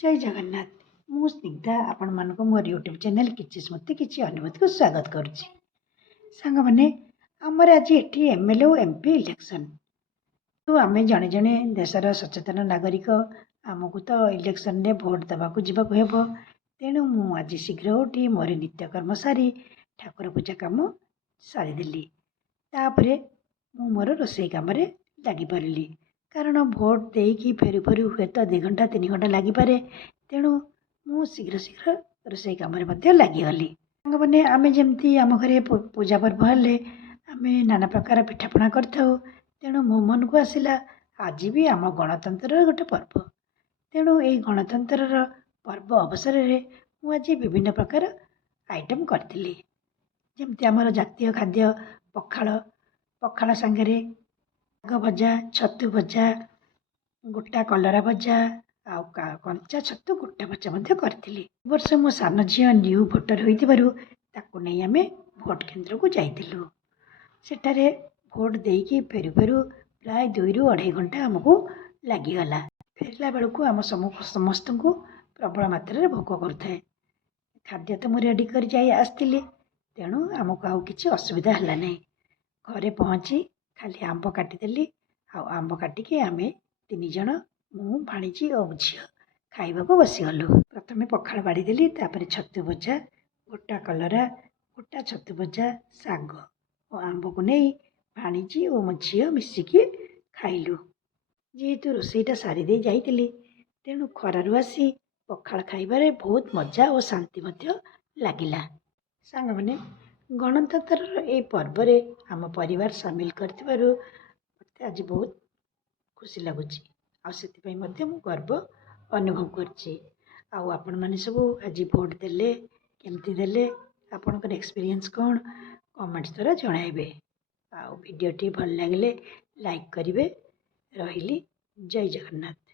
जय जगन्नाथ। मु स्निग्धा आपण मानक मोर यूट्यूब चैनल किछि स्मृति किछि अनुभूति को स्वागत करुछि। सांग माने हमर आज एठी एमएलए और एमपी इलेक्शन तो आमे जणे जणे देशर सचेतन नागरिक आमको तो इलेक्शन रे भोट देवा को जीवा को हेबो। तेणु मु आज शीघ्र उठी मोर नित्यकर्म सारी ठाकुर पूजा काम सारी देली। तापरे मु मोर रोषेई काम रे लागि परिली कारण भोट देकी फेरु फेरु हुए तो 2 घंटा 3 घंटा लगी पारे। तेणु मु शीघ्र शीघ्र रोषेई काम रे लगिगली। साଙ୍ଗମାନେ आमे जेमती आम घरे पूजा पर्व हेले आमे नाना प्रकार पिठापଣା करथाउ। तेणु मो मन को आसिला आज भी आम गणतंत्र गोटे पर्व। तेणु ये गणतंत्र पर्व अवसर रे मु आज विभिन्न प्रकार आइटम करथिली। जेमती आमर जातीय खाद्य पखाल पखाल सांगरे ଶାଗ ଭଜା ଛତୁ ଭଜା ଗୋଟା କଲରା ଭଜା ଆଉ କଞ୍ଚା ଛତୁ ଗୋଟା ଭଜା ମଧ୍ୟ କରିଥିଲି। ଏ ବର୍ଷ ମୋ ସାନ ଝିଅ ନ୍ୟୁ ଭୋଟର ହୋଇଥିବାରୁ ତାକୁ ନେଇ ଆମେ ଭୋଟ କେନ୍ଦ୍ରକୁ ଯାଇଥିଲୁ। ସେଠାରେ ଭୋଟ ଦେଇକି ଫେରୁ ଫେରୁ ପ୍ରାୟ 2ରୁ 2.5 ଘଣ୍ଟା ଆମକୁ ଲାଗିଗଲା। ଫେରିଲା ବେଳକୁ ଆମ ସମସ୍ତଙ୍କୁ ପ୍ରବଳ ମାତ୍ରାରେ ଭୋକ କରୁଥାଏ। ଖାଦ୍ୟ ତ ମୁଁ ରେଡ଼ି କରି ଯାଇ ଆସିଥିଲି। ତେଣୁ ଆମକୁ ଆଉ କିଛି ଅସୁବିଧା ହେଲା ନାହିଁ। ଘରେ ପହଞ୍ଚି खाली आंब काटिदेली आंब काटिकी आमे 3 जण मु भाणीजी और झील खाइबा को बसीगलु। प्रथमे पखाल बाड़ीदेली तापर छतु भजा गोटा कलरा गोटा छतु भजा शाग और आंब को नहीं भाणीजी और मो झील मिसिकी खाइलु। जेहेतु रोषेईटा सारी दे जाइतिली तेणु खरारु आसी पखाल खाइबारे बहुत मजा और शांति मध्य लागिला। सांग माने गणतंत्र ये पर्व रे आम परिवार सामिल करथिबारु मते आज बहुत खुशी लगुची आ सेति मध्य मु गर्व अनुभव करछि। आ आपण माने सब आज भोट देले केमती देले आपनकर एक्सपीरियंस कोन कमेंट्स द्वारा जणाइबे। आ वीडियो टी भल लागले लाइक करिवे। रहिली जय जगन्नाथ।